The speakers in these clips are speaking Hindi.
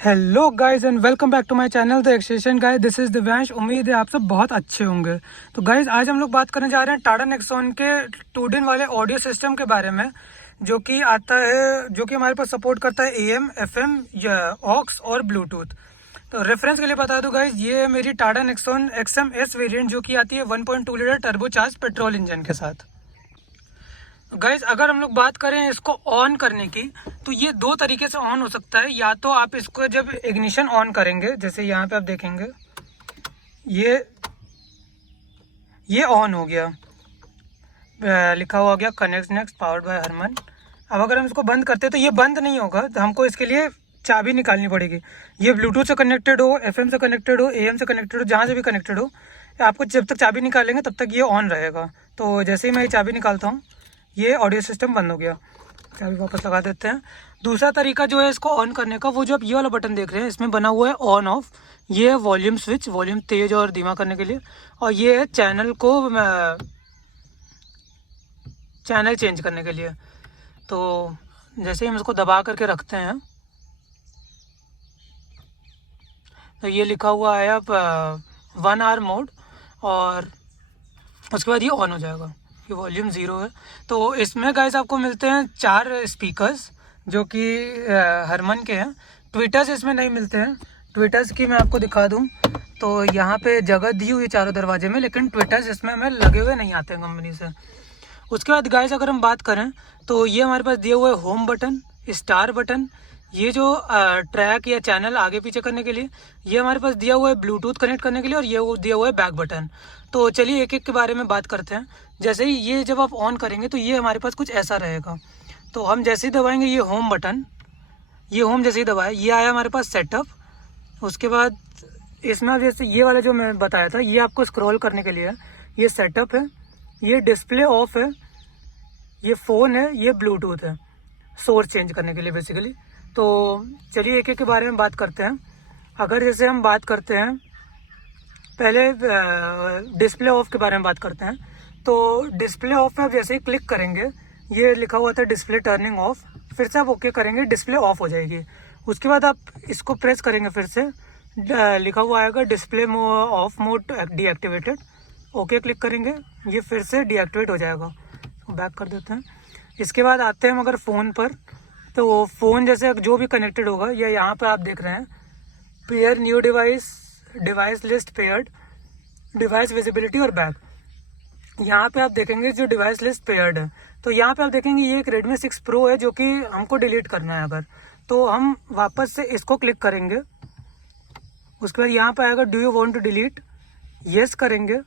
Hello guys and welcome back to my channel the extension guys. This is Divyansh. उम्मीद है आप सब बहुत अच्छे होंगे। तो गाइस आज हम लोग बात करने जा रहे हैं टाटा नेक्सॉन के 2 दिन वाले ऑडियो सिस्टम के बारे में, जो कि आता है, जो कि हमारे पास सपोर्ट करता है एएम, एफएम, ऑक्स और ब्लूटूथ। तो रेफरेंस के लिए बता दूं गाइस, ये है मेरी Tata Nexon XM S variant, जो कि आती है 1.2 लीटर टर्बोचार्ज पेट्रोल इंजन के साथ। गाइज अगर हम लोग बात करें इसको ऑन करने की, तो ये दो तरीके से ऑन हो सकता है। या तो आप इसको जब इग्निशन ऑन करेंगे, जैसे यहाँ पे आप देखेंगे ये ऑन हो गया, लिखा हुआ गया connect next powered by Harman. अब अगर हम इसको बंद करते हैं तो ये बंद नहीं होगा, तो हमको इसके लिए चाबी निकालनी पड़ेगी। ये ब्लूटूथ से कनेक्टेड हो, एफएम से कनेक्टेड हो, एएम से कनेक्टेड हो, जहाँ से भी कनेक्टेड हो, आपको जब तक चाबी निकालेंगे तब तक ये ऑन रहेगा। तो जैसे ही मैं ये चाबी निकालता हूँ, ये ऑडियो सिस्टम बंद हो गया। चाबी वापस लगा देते हैं। दूसरा तरीका जो है इसको ऑन करने का, वो जो आप ये वाला बटन देख रहे हैं, इसमें बना हुआ है ऑन ऑफ। ये है वॉल्यूम स्विच, वॉल्यूम तेज और धीमा करने के लिए। और ये है चैनल चेंज करने के लिए। तो जैसे ही हम इसको दबा करके रखते हैं, तो ये लिखा हुआ है अब 1 आवर मोड, और उसके बाद ये ऑन हो जाएगा। ये वॉल्यूम 0 है। तो इसमें गाइस आपको मिलते हैं 4 स्पीकर्स, जो कि हरमन के हैं। ट्विटर्स इसमें नहीं मिलते हैं। ट्विटर्स की मैं आपको दिखा दूं तो यहाँ पे जगह दी हुई है चारों दरवाजे में, लेकिन ट्विटर्स इसमें हमें लगे हुए नहीं आते हैं कंपनी से। उसके बाद गाइस अगर हम बात करें, तो ये हमारे पास दिए हुए होम बटन, स्टार बटन, ये जो ट्रैक या चैनल आगे पीछे करने के लिए, ये हमारे पास दिया हुआ है ब्लूटूथ कनेक्ट करने के लिए, और ये दिया हुआ है बैक बटन। तो चलिए एक एक के बारे में बात करते हैं। जैसे ही ये जब आप ऑन करेंगे तो ये हमारे पास कुछ ऐसा रहेगा। तो हम जैसे ही दबाएंगे ये होम बटन, ये होम जैसे ही दबाए, ये आया हमारे पास सेटअप। उसके बाद इसमें जैसे ये वाला जो मैं बताया था, ये आपको स्क्रॉल करने के लिए है। ये सेटअप है, ये डिस्प्ले ऑफ है, ये फ़ोन है, ये ब्लूटूथ है, सोर्स चेंज करने के लिए बेसिकली। तो चलिए एक एक के बारे में बात करते हैं। अगर जैसे हम बात करते हैं, पहले डिस्प्ले ऑफ के बारे में बात करते हैं। तो डिस्प्ले ऑफ में आप जैसे ही क्लिक करेंगे, ये लिखा हुआ था डिस्प्ले टर्निंग ऑफ, फिर से आप ओके करेंगे, डिस्प्ले ऑफ हो जाएगी। उसके बाद आप इसको प्रेस करेंगे, फिर से लिखा हुआ आएगा display of mode deactivated. Okay click करेंगे, ये फिर से डीएक्टिवेट हो जाएगा। बैक कर देते हैं। इसके बाद आते हैं हम अगर फ़ोन पर, तो फ़ोन जैसे जो भी कनेक्टेड होगा, या यहाँ पर आप देख रहे हैं pair new device, device list paired, device visibility और बैक। यहाँ पे आप देखेंगे जो डिवाइस लिस्ट पेयर्ड है, तो यहाँ पे आप देखेंगे ये एक Redmi 6 Pro है, जो कि हमको डिलीट करना है। अगर तो हम वापस से इसको क्लिक करेंगे, उसके बाद यहाँ पे आएगा do you want to delete, yes करेंगे,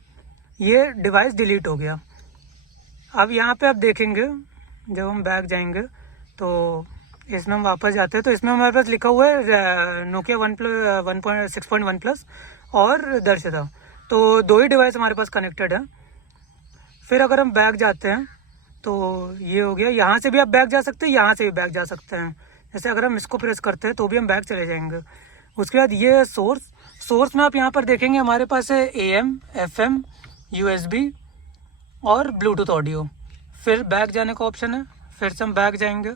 ये डिवाइस डिलीट हो गया। अब यहाँ पे आप देखेंगे, जब हम बैक जाएंगे तो इसमें हम वापस जाते हैं, तो इसमें हमारे पास लिखा हुआ है नोकिया 6.1 प्लस और दर्शिता। तो 2 ही डिवाइस हमारे पास कनेक्टेड है। फिर अगर हम बैक जाते हैं तो ये हो गया। यहाँ से भी आप बैक जा सकते हैं, यहाँ से भी बैक जा सकते हैं। जैसे अगर हम इसको प्रेस करते हैं तो भी हम बैक चले जाएंगे। उसके बाद ये है सोर्स में आप यहाँ पर देखेंगे हमारे पास है एएम, एफएम, यूएसबी और ब्लूटूथ ऑडियो। फिर बैक जाने का ऑप्शन है, फिर से हम बैक जाएंगे।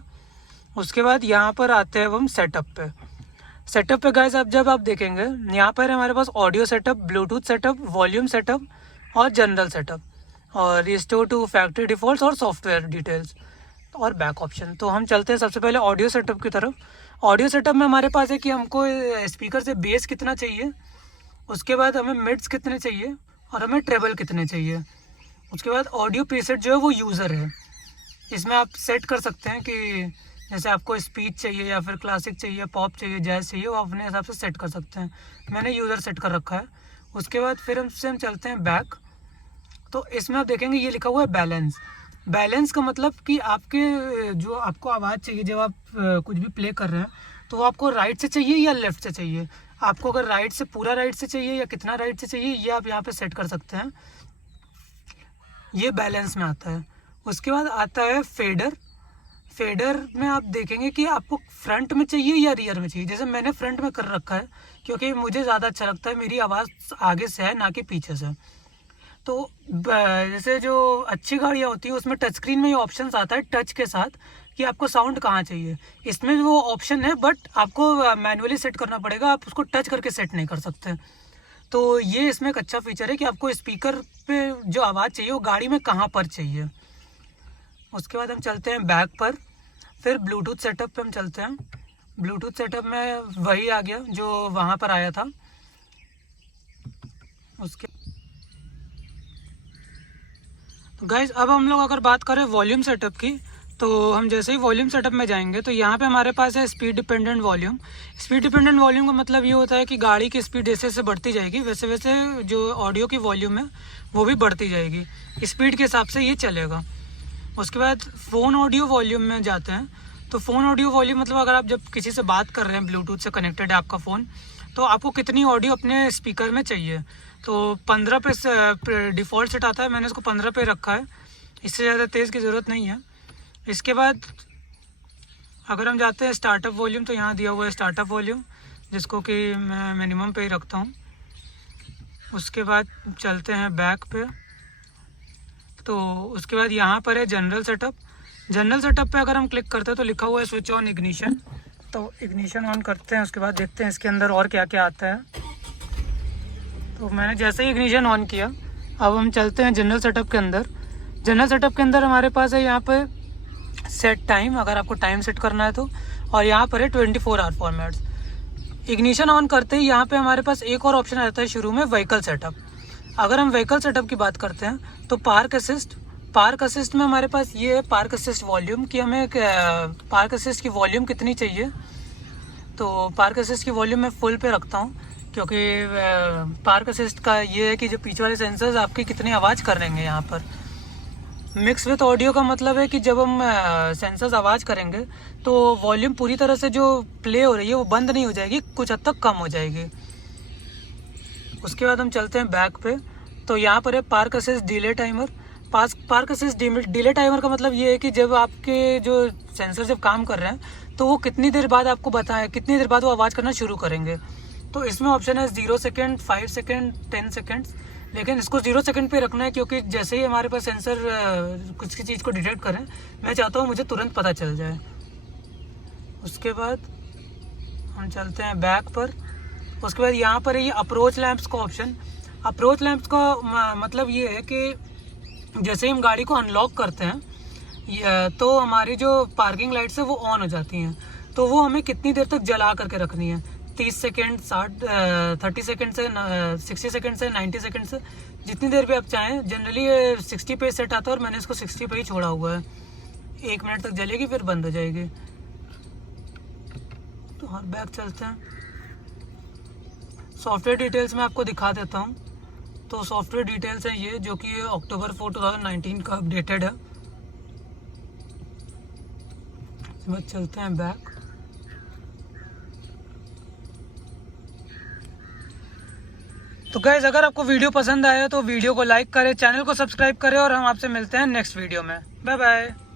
उसके बाद यहाँ पर आते हैं हम सेटअप पे गाइस, जब आप देखेंगे यहाँ पर हमारे पास audio setup, Bluetooth setup, volume setup और जनरल सेटअप, और रिस्टोर टू फैक्ट्री डिफॉल्ट्स और सॉफ्टवेयर डिटेल्स और बैक ऑप्शन। तो हम चलते हैं सबसे पहले ऑडियो सेटअप की तरफ। ऑडियो सेटअप में हमारे पास है कि हमको स्पीकर से बेस कितना चाहिए, उसके बाद हमें मिड्स कितने चाहिए, और हमें ट्रेबल कितने चाहिए। उसके बाद ऑडियो प्रीसेट जो है वो यूज़र है, इसमें आप सेट कर सकते हैं कि जैसे आपको स्पीच चाहिए या फिर क्लासिक चाहिए, पॉप चाहिए, जैज़ चाहिए, वो अपने हिसाब से सेट कर सकते हैं। मैंने यूज़र सेट कर रखा है। उसके बाद फिर हम चलते हैं बैक। तो इसमें आप देखेंगे ये लिखा हुआ है बैलेंस का मतलब कि आपके जो आपको आवाज़ चाहिए, जब आप कुछ भी प्ले कर रहे हैं, तो वो आपको राइट से चाहिए या लेफ़्ट से चाहिए। आपको अगर राइट से, पूरा राइट से चाहिए या कितना राइट से चाहिए, ये आप यहाँ पे सेट कर सकते हैं। ये बैलेंस में आता है। उसके बाद आता है फेडर में आप देखेंगे कि आपको फ्रंट में चाहिए या रियर में चाहिए। जैसे मैंने फ्रंट में कर रखा है, क्योंकि मुझे ज़्यादा अच्छा लगता है, मेरी आवाज़ आगे से है ना कि पीछे से। तो जैसे जो अच्छी गाड़ियाँ होती है उसमें टच स्क्रीन में ये ऑप्शंस आता है टच के साथ, कि आपको साउंड कहाँ चाहिए। इसमें भी वो ऑप्शन है, बट आपको मैनुअली सेट करना पड़ेगा, आप उसको टच करके सेट नहीं कर सकते। तो ये इसमें एक अच्छा फीचर है कि आपको स्पीकर पे जो आवाज़ चाहिए वो गाड़ी में कहाँ पर चाहिए। उसके बाद हम चलते हैं बैक पर, फिर ब्लूटूथ सेटअप पे हम चलते हैं। ब्लूटूथ सेटअप में वही आ गया जो वहाँ पर आया था। उसके तो गाइज अब हम लोग अगर बात करें वॉल्यूम सेटअप की, तो हम जैसे ही वॉल्यूम सेटअप में जाएंगे तो यहाँ पे हमारे पास है speed dependent volume. Speed dependent volume का मतलब ये होता है कि गाड़ी की स्पीड जैसे जैसे बढ़ती जाएगी वैसे वैसे जो ऑडियो की वॉल्यूम है वो भी बढ़ती जाएगी, स्पीड के हिसाब से ये चलेगा। उसके बाद फ़ोन ऑडियो वॉल्यूम में जाते हैं। तो फ़ोन ऑडियो वॉल्यूम मतलब अगर आप जब किसी से बात कर रहे हैं, ब्लूटूथ से कनेक्टेड है आपका फ़ोन, तो आपको कितनी ऑडियो अपने स्पीकर में चाहिए। तो 15 पे डिफ़ॉल्ट सेट आता है, मैंने इसको 15 पे रखा है, इससे ज़्यादा तेज़ की ज़रूरत नहीं है। इसके बाद अगर हम जाते हैं स्टार्टअप वॉल्यूम, तो यहाँ दिया हुआ है स्टार्टअप वॉल्यूम, जिसको कि मैं मिनिमम पे ही रखता हूँ। उसके बाद चलते हैं बैक पे। तो उसके बाद यहाँ पर है जनरल सेटअप। जनरल सेटअप पे अगर हम क्लिक करते हैं तो लिखा हुआ है स्विच ऑन इग्निशन। तो इग्निशन ऑन करते हैं, उसके बाद देखते हैं इसके अंदर और क्या क्या आता है। तो मैंने जैसे ही इग्निशन ऑन किया, अब हम चलते हैं जनरल सेटअप के अंदर। जनरल सेटअप के अंदर हमारे पास है यहाँ पर सेट टाइम, अगर आपको टाइम सेट करना है तो, और यहाँ पर है 24 आवर फॉर्मेट्स। इग्निशन ऑन करते ही यहाँ पे हमारे पास एक और ऑप्शन आ जाता है शुरू में, व्हीकल सेटअप। अगर हम व्हीकल सेटअप की बात करते हैं तो पार्क असिस्ट में हमारे पास ये है पार्क असिस्ट वॉल्यूम, कि हमें पार्क असिस्ट की वॉल्यूम कितनी चाहिए। तो पार्क असिस्ट की वॉल्यूम मैं फुल पे रखता हूँ, क्योंकि पार्क असिस्ट का ये है कि जो पीछे वाले सेंसर्स आपकी कितनी आवाज़ कर रहेंगे यहाँ पर। मिक्स विथ ऑडियो का मतलब है कि जब हम सेंसर्स आवाज़ करेंगे तो वॉल्यूम पूरी तरह से जो प्ले हो रही है वो बंद नहीं हो जाएगी, कुछ हद तक कम हो जाएगी। उसके बाद हम चलते हैं बैक पे। तो यहाँ पर है park assist delay timer. Park assist delay timer का मतलब ये है कि जब आपके जो सेंसर जब काम कर रहे हैं तो वो कितनी देर बाद आपको बताएं, कितनी देर बाद वो आवाज़ करना शुरू करेंगे। तो इसमें ऑप्शन है 0 सेकेंड, 5 सेकेंड, 10 सेकेंड्स, लेकिन इसको 0 सेकेंड पे रखना है, क्योंकि जैसे ही हमारे पास सेंसर कुछ की चीज़ को डिटेक्ट करें, मैं चाहता हूँ मुझे तुरंत पता चल जाए। उसके बाद हम चलते हैं बैक पर। उसके बाद यहाँ पर है ये अप्रोच लैंप्स का ऑप्शन। अप्रोच लैंप्स का मतलब ये है कि जैसे ही हम गाड़ी को अनलॉक करते हैं तो हमारी जो पार्किंग लाइट्स है वो ऑन हो जाती हैं। तो वो हमें कितनी देर तक जला करके रखनी है, 30 सेकेंड, 30 सेकेंड से 60 सेकेंड से 90 सेकेंड से, जितनी देर भी आप चाहें। जनरली ये 60 पे सेट आता है और मैंने इसको 60 पे ही छोड़ा हुआ है। 1 मिनट तक जलेगी फिर बंद हो जाएगी। तो हर बैक चलते हैं। सॉफ्टवेयर डिटेल्स में आपको दिखा देता हूँ। तो सॉफ्टवेयर डिटेल्स है ये, जो कि अक्टूबर 4, 2019 का अपडेटेड है। इसके बाद चलते हैं बैक। तो गाइज अगर आपको वीडियो पसंद आया तो वीडियो को लाइक करें, चैनल को सब्सक्राइब करें, और हम आपसे मिलते हैं नेक्स्ट वीडियो में। Bye bye.